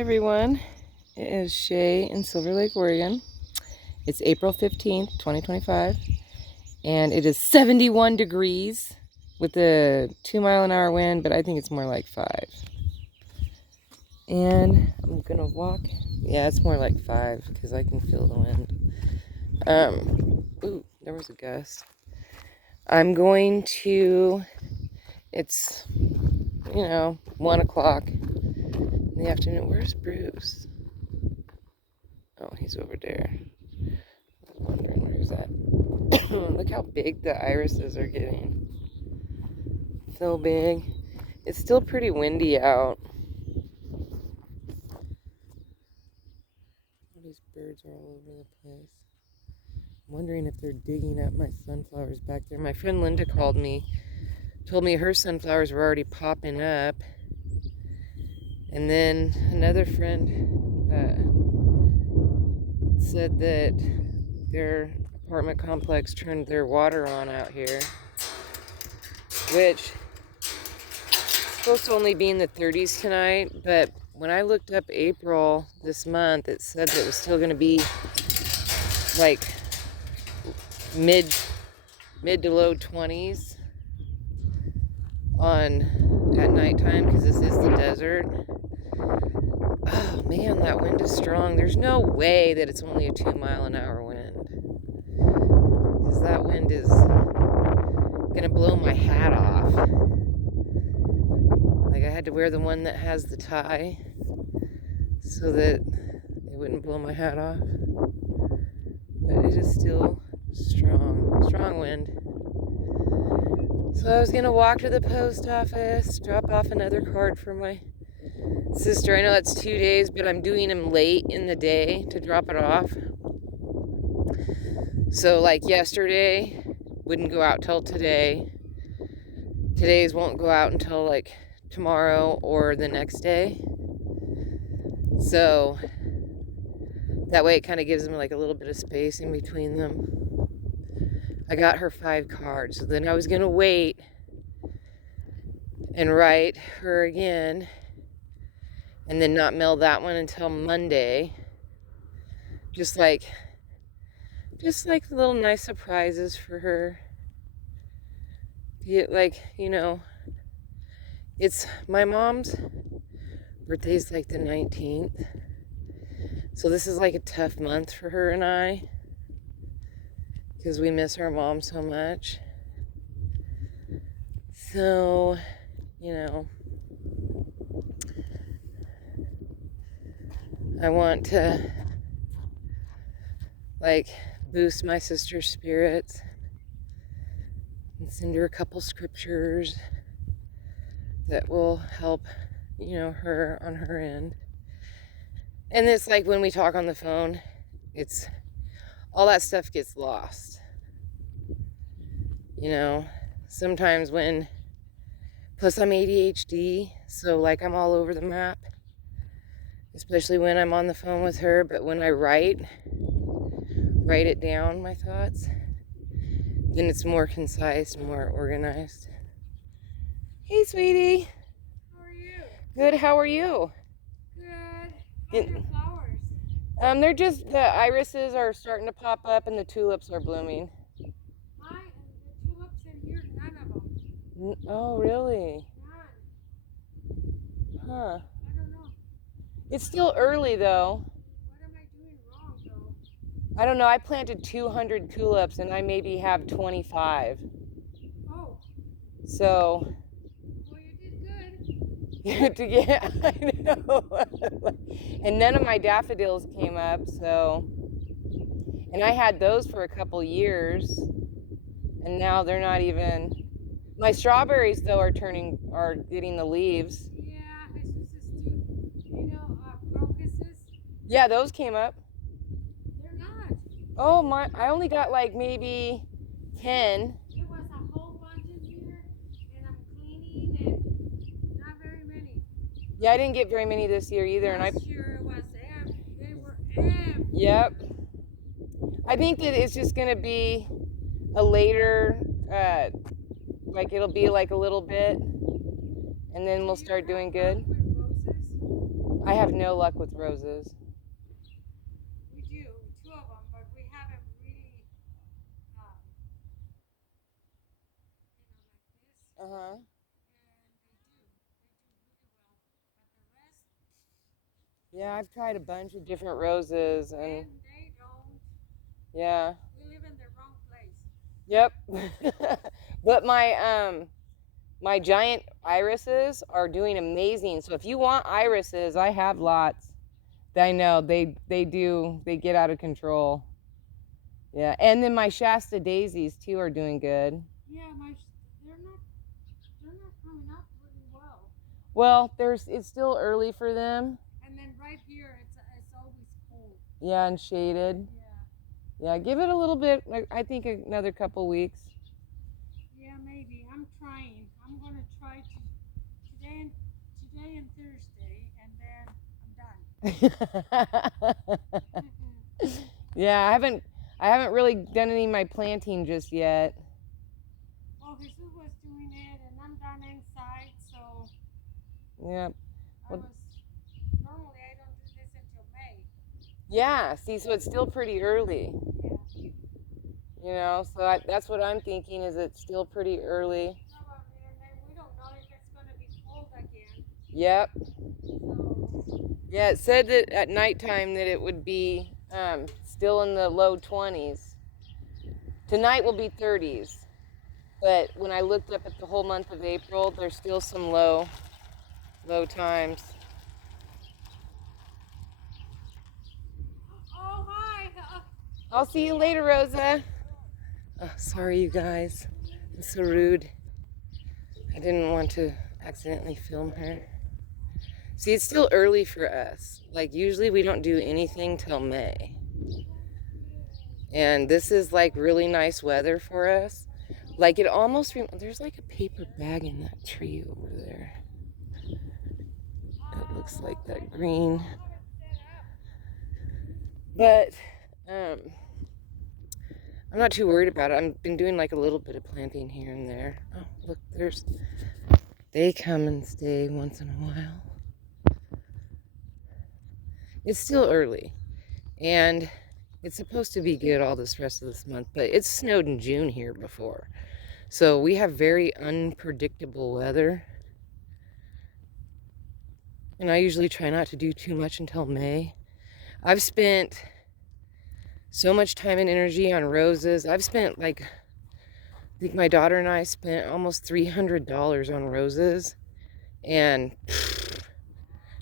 everyone. It is Shay in Silver Lake, Oregon. It's April 15th, 2025, and it is 71 degrees with a 2-mile-an-hour wind, but I think it's more like 5. And I'm gonna walk. Yeah, it's more like 5 because I can feel the wind. Ooh, there was a gust. I'm going to, it's, 1 o'clock in the afternoon. Where's Bruce? Oh, he's over there. I was wondering where's that. Look how big the irises are getting. So big. It's still pretty windy out. All these birds are all over the place. I'm wondering if they're digging up my sunflowers back there. My friend Linda called me, told me her sunflowers were already popping up. And then another friend said that their apartment complex turned their water on out here, which is supposed to only be in the 30s tonight, but when I looked up April this month, it said that it was still going to be like mid to low 20s at nighttime, because this is the desert. Oh man, that wind is strong. There's no way that it's only a 2-mile-an-hour wind, because that wind is gonna blow my hat off. Like, I had to wear the one that has the tie so that it wouldn't blow my hat off. But it is still strong wind. So I was gonna walk to the post office, drop off another card for my sister. I know that's 2 days, but I'm doing them late in the day to drop it off. So like yesterday wouldn't go out till today. Today's won't go out until like tomorrow or the next day. So that way it kind of gives them like a little bit of space in between them. I got her 5 cards, so then I was gonna wait and write her again and then not mail that one until Monday. Just like little nice surprises for her. It's my mom's birthday's like the 19th. So this is like a tough month for her and I, because we miss our mom so much. So, I want to like boost my sister's spirits and send her a couple scriptures that will help, her on her end. And it's like when we talk on the phone, it's all that stuff gets lost. Sometimes plus I'm ADHD, so like I'm all over the map, especially when I'm on the phone with her. But when I write it down, my thoughts, then it's more concise, more organized. Hey, sweetie. How are you? Good, how are you? Good. How's your flowers? They're just, the irises are starting to pop up and the tulips are blooming. The tulips in here, none of them. Oh, really? None. Huh. I don't know. It's still early, though. What am I doing wrong, though? I don't know. I planted 200 tulips and I maybe have 25. Oh. So. Well, you did good. Yeah, I know. And none of my daffodils came up, so. And I had those for a couple years, and now they're not even. My strawberries, though, are getting the leaves. Yeah, I supposed to crocuses. Yeah, those came up. They're not. Oh, I only got like maybe 10. There was a whole bunch in here, and I'm cleaning, and not very many. Yeah, I didn't get very many this year either, Last year it was they were empty. Yep. I think that it's just gonna be a later, like it'll be like a little bit, and then we'll start doing good. I have no luck with roses. We do, two of them, but we haven't really, like this. Uh-huh. And they do really well. But the rest, Yeah, I've tried a bunch of different roses and and they don't. yeah. We live in the wrong place. Yep. But my giant irises are doing amazing. So if you want irises, I have lots. I know they get out of control. Yeah, and then my Shasta daisies too are doing good. Yeah, they're not coming up really well. Well, it's still early for them. And then right here, it's always cold. Yeah, and shaded. Yeah. Yeah, give it a little bit. I think another couple weeks. Yeah, maybe. I'm trying. I'm gonna try today and Thursday, and then I'm done. Yeah, I haven't really done any of my planting just yet. Well, Jesus was doing it, and I'm done inside, so Yeah. normally I don't do this until May. Yeah, see, so it's still pretty early. Yeah. You know, so that's what I'm thinking is it's still pretty early. Probably, and then we don't know if it's gonna be cold again. Yep. So Yeah, it said that at nighttime that it would be still in the low 20s. Tonight will be 30s. But when I looked up at the whole month of April, there's still some low times. oh hi. I'll see you later, Rosa. Oh, sorry, you guys. I'm so rude. I didn't want to accidentally film her. See, it's still early for us. Like, usually we don't do anything till May. And this is like really nice weather for us. Like, it almost, there's like a paper bag in that tree over there. It looks like that green. But, I'm not too worried about it. I've been doing like a little bit of planting here and there. Oh, look, they come and stay once in a while. It's still early, and it's supposed to be good all this rest of this month, but it snowed in June here before. So we have very unpredictable weather. And I usually try not to do too much until May. I've spent so much time and energy on roses. I've spent I think my daughter and I spent almost $300 on roses, and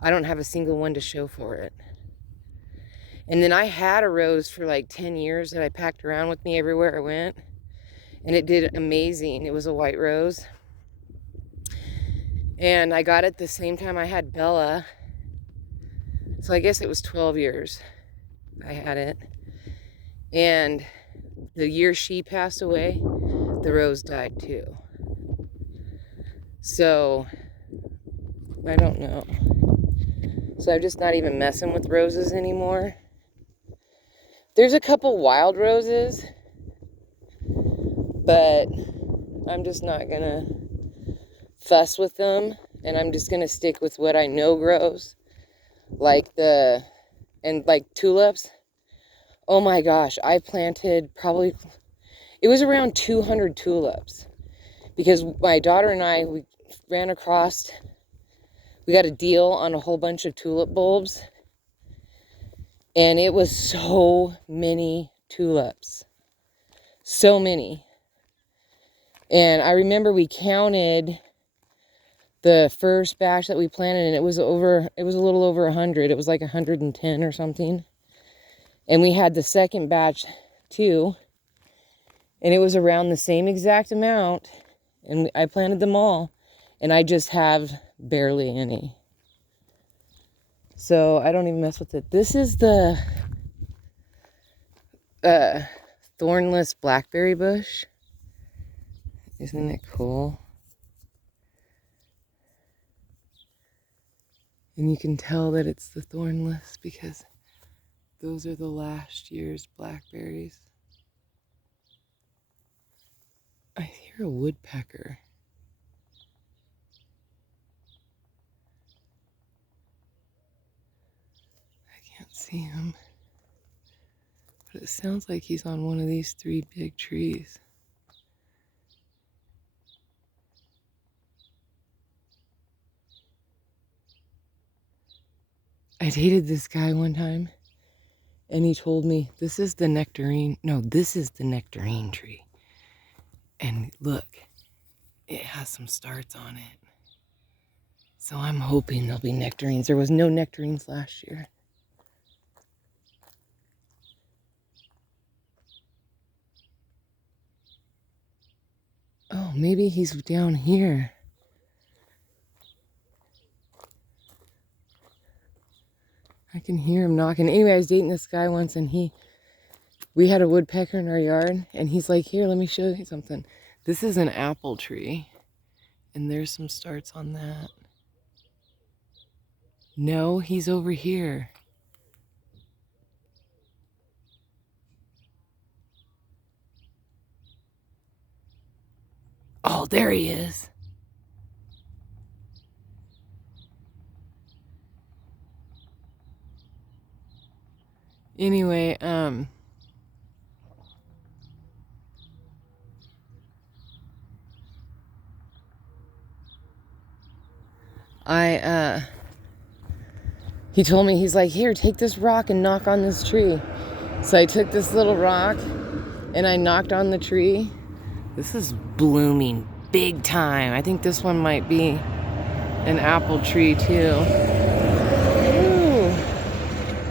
I don't have a single one to show for it. And then I had a rose for like 10 years that I packed around with me everywhere I went, and it did amazing. It was a white rose, and I got it the same time I had Bella, so I guess it was 12 years I had it. And the year she passed away, the rose died too. So I don't know. So I'm just not even messing with roses anymore. There's a couple wild roses, but I'm just not gonna fuss with them, and I'm just gonna stick with what I know grows, like tulips. Oh my gosh, I planted it was around 200 tulips, because my daughter and I, we got a deal on a whole bunch of tulip bulbs, and it was so many tulips. So many. And I remember we counted the first batch that we planted, and it was a little over 100. It was like 110 or something. And we had the second batch too, and it was around the same exact amount, and I planted them all, and I just have barely any. So I don't even mess with it. This is the thornless blackberry bush. Isn't it cool? And you can tell that it's the thornless because those are the last year's blackberries. I hear a woodpecker. see him. But it sounds like he's on one of these 3 big trees. I dated this guy one time, and he told me, this is the nectarine tree. And look, it has some starts on it. So I'm hoping there'll be nectarines. There was no nectarines last year. Oh, maybe he's down here. I can hear him knocking. Anyway, I was dating this guy once, and we had a woodpecker in our yard, and he's like, here, let me show you something. This is an apple tree, and there's some starts on that. No, he's over here. Oh, there he is. Anyway, he told me, he's like, here, take this rock and knock on this tree. So I took this little rock and I knocked on the tree. This is blooming big time. I think this one might be an apple tree too. Ooh,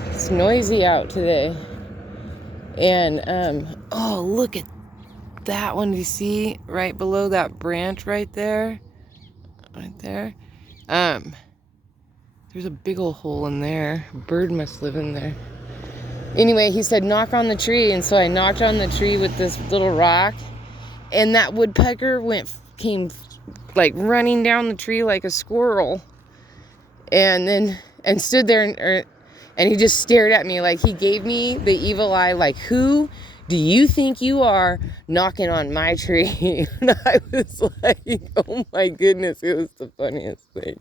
it's noisy out today. And, oh, look at that one. Do you see right below that branch right there? Right there. There's a big old hole in there. A bird must live in there. Anyway, he said, knock on the tree. And so I knocked on the tree with this little rock. And that woodpecker came like running down the tree like a squirrel. And stood there and he just stared at me like he gave me the evil eye, like, who do you think you are knocking on my tree? And I was like, oh my goodness, it was the funniest thing.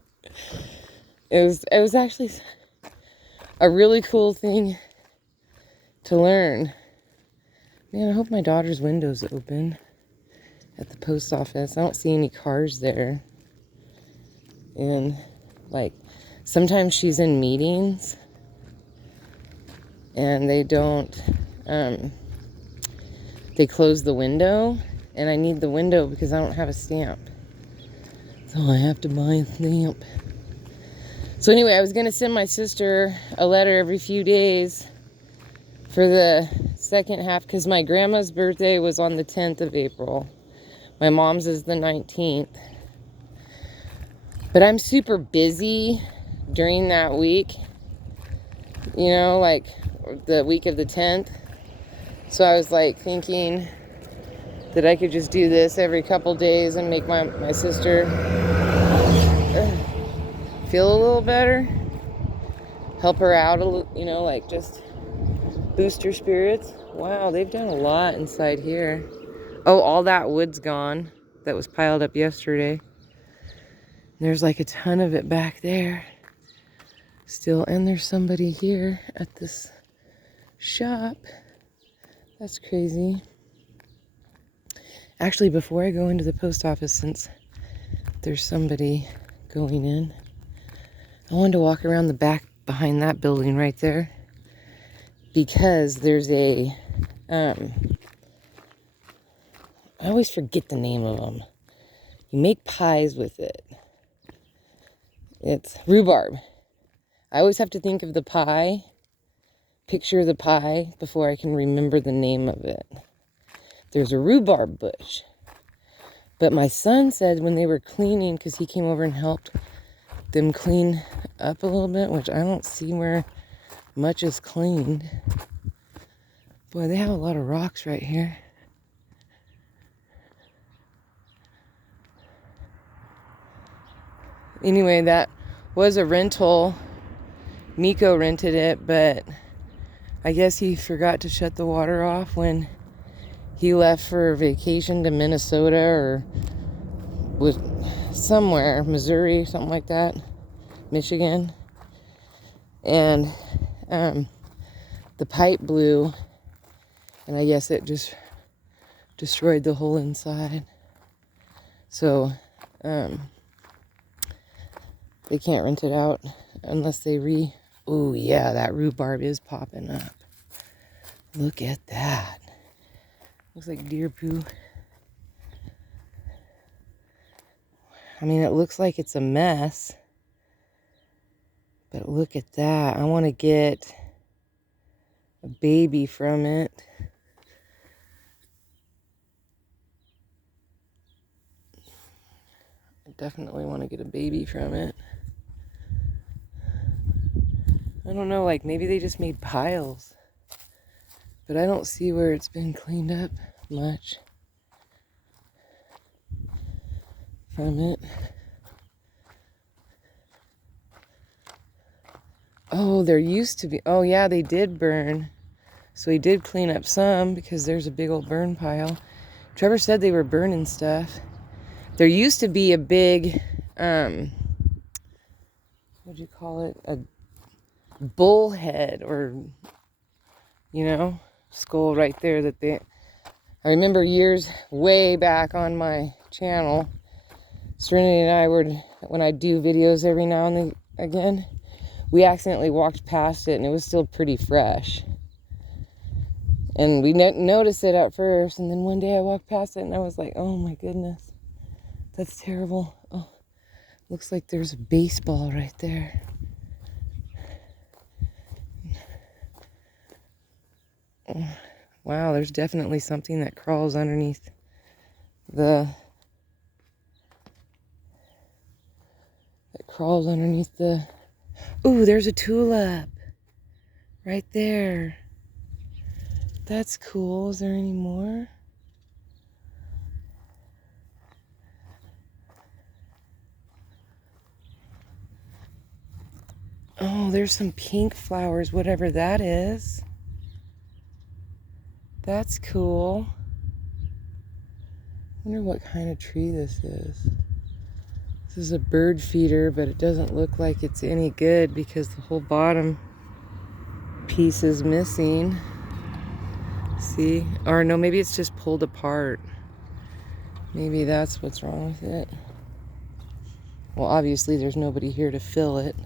It was actually a really cool thing to learn. Man, I hope my daughter's window's open at the post office. I don't see any cars there. And like, sometimes she's in meetings and they don't, they close the window, and I need the window because I don't have a stamp. So I have to buy a stamp. So anyway, I was going to send my sister a letter every few days for the second half, because my grandma's birthday was on the 10th of April. My mom's is the 19th. But I'm super busy during that week. You know, like the week of the 10th. So I was like thinking that I could just do this every couple days and make my sister feel a little better. Help her out a little, you know, like just boost her spirits. Wow, they've done a lot inside here. Oh, all that wood's gone that was piled up yesterday. There's like a ton of it back there still, and there's somebody here at this shop. That's crazy. Actually, before I go into the post office, since there's somebody going in, I wanted to walk around the back behind that building right there, because there's a I always forget the name of them. You make pies with it. It's rhubarb. I always have to think of the pie, picture the pie, before I can remember the name of it. There's a rhubarb bush. But my son said when they were cleaning, because he came over and helped them clean up a little bit, which I don't see where much is cleaned. Boy, they have a lot of rocks right here. Anyway, that was a rental. Miko rented it, but I guess he forgot to shut the water off when he left for vacation to Minnesota, or was somewhere, Missouri, something like that, Michigan. And the pipe blew, and I guess it just destroyed the whole inside. So they can't rent it out unless they oh yeah, that rhubarb is popping up. Look at that. Looks like deer poo. I mean, it looks like it's a mess. But look at that. I want to get a baby from it. I definitely want to get a baby from it. I don't know, like maybe they just made piles. But I don't see where it's been cleaned up much from it. Oh, there used to be. Oh, yeah, they did burn. So he did clean up some because there's a big old burn pile. Trevor said they were burning stuff. There used to be a big, what'd you call it? A bullhead or, skull right there that I remember years way back on my channel, Serenity and I when I do videos every now and again, we accidentally walked past it and it was still pretty fresh. And we didn't notice it at first. And then one day I walked past it and I was like, oh my goodness, that's terrible. Oh, looks like there's a baseball right there. Wow, there's definitely something that crawls underneath the Ooh, there's a tulip right there. That's cool. Is there any more? Oh, there's some pink flowers, whatever that is. That's cool. I wonder what kind of tree this is. This is a bird feeder, but it doesn't look like it's any good because the whole bottom piece is missing. See? Or no, maybe it's just pulled apart. Maybe that's what's wrong with it. Well, obviously there's nobody here to fill it.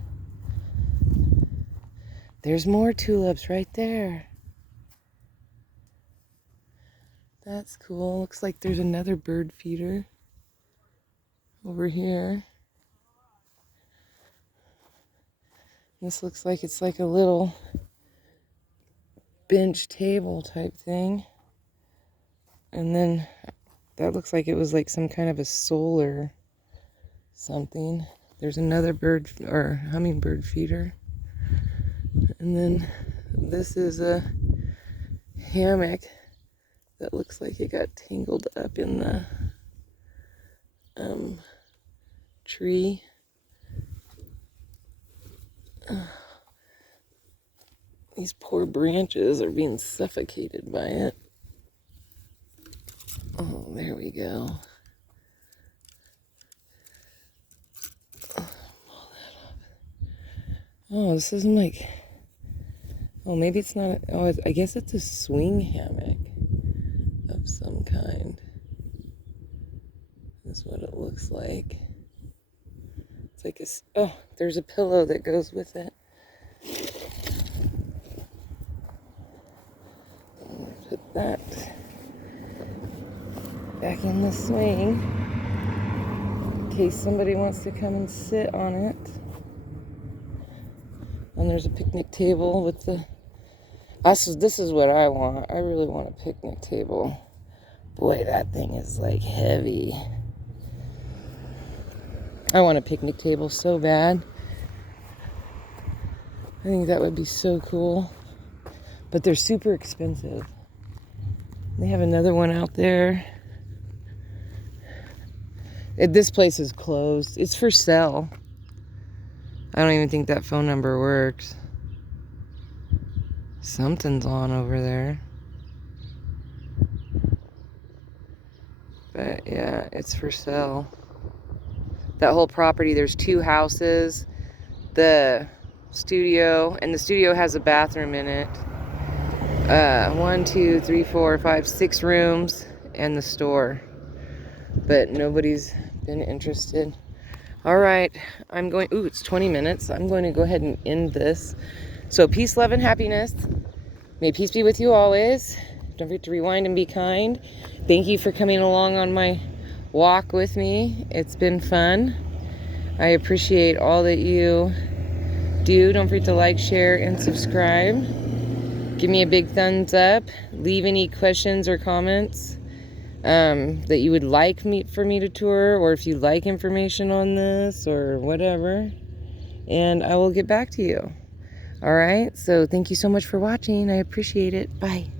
There's more tulips right there. That's cool. Looks like there's another bird feeder over here. This looks like it's like a little bench table type thing. And then that looks like it was like some kind of a solar something. There's another bird or hummingbird feeder. And then this is a hammock that looks like it got tangled up in the tree. These poor branches are being suffocated by it. Oh, there we go. Oh, this isn't like... Oh, maybe it's not... I guess it's a swing hammock of some kind. That's what it looks like. It's like oh, there's a pillow that goes with it. Put that back in the swing in case somebody wants to come and sit on it. And there's a picnic table with the... This is what I want. I really want a picnic table. Boy, that thing is like heavy. I want a picnic table so bad. I think that would be so cool. But they're super expensive. They have another one out there. This place is closed. It's for sale. I don't even think that phone number works. Something's on over there. But yeah, it's for sale. That whole property, there's 2 houses. The studio, and the studio has a bathroom in it. 1, 2, 3, 4, 5, 6 rooms and the store. But nobody's been interested. All right, I'm going, ooh, it's 20 minutes. I'm going to go ahead and end this. So peace, love, and happiness. May peace be with you always. Don't forget to rewind and be kind. Thank you for coming along on my walk with me. It's been fun. I appreciate all that you do. Don't forget to like, share, and subscribe. Give me a big thumbs up. Leave any questions or comments that you would like for me to tour, or if you like information on this or whatever, and I will get back to you. All right, so thank you so much for watching. I appreciate it. Bye.